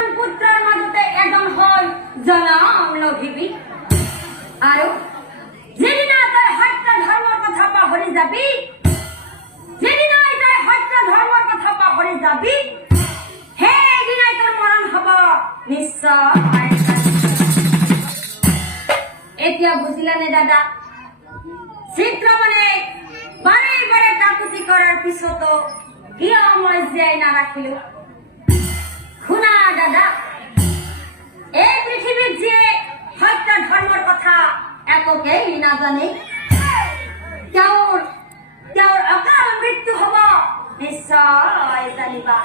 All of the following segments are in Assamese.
এজন পুত্ৰৰ মাজতে এজন হয় জনম লভিবি আৰু যেদিনা তই সত্য ধৰ্মৰ কথা পাহৰি যাবি যেদিনাই তই সত্য ধৰ্মৰ কথা পাহৰি যাবি সেইদিনাই তোৰ মৰণ হ'ব নিশ্চয়। এতিয়া বুজিলানে দাদা? চিত্ৰমণি বাৰে বাৰে কাকুতি কৰাৰ পিছতো কিয় মই জীয়াই নাৰাখিলো? শুনা দাদা, এই পৃথিৱীত যিয়ে সত্য ধৰ্মৰ কথা একোকেই নাজানে তেওঁৰ অকাল মৃত্যু হ'ব নিশ্চয় জানিবা।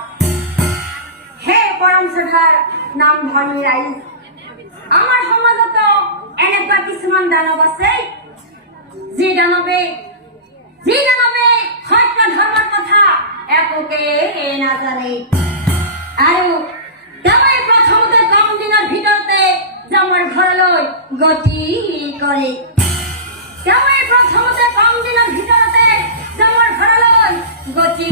হে পৰম শ্ৰদ্ধাৰ নাম ধৰ্মী ৰাইজ, আমাৰ সমাজতো এনেকুৱা কিছুমান দানৱ আছে যি দানৱে সত্য ধৰ্মৰ কথা একোকেই নাজানে আৰু তেওঁই প্ৰথমতে কম দিনৰ ভিতৰতে জামৰ ঘৰলৈ গতি কৰে। তেওঁই প্ৰথমতে কম দিনৰ ভিতৰতে জামৰ ঘৰলৈ গতি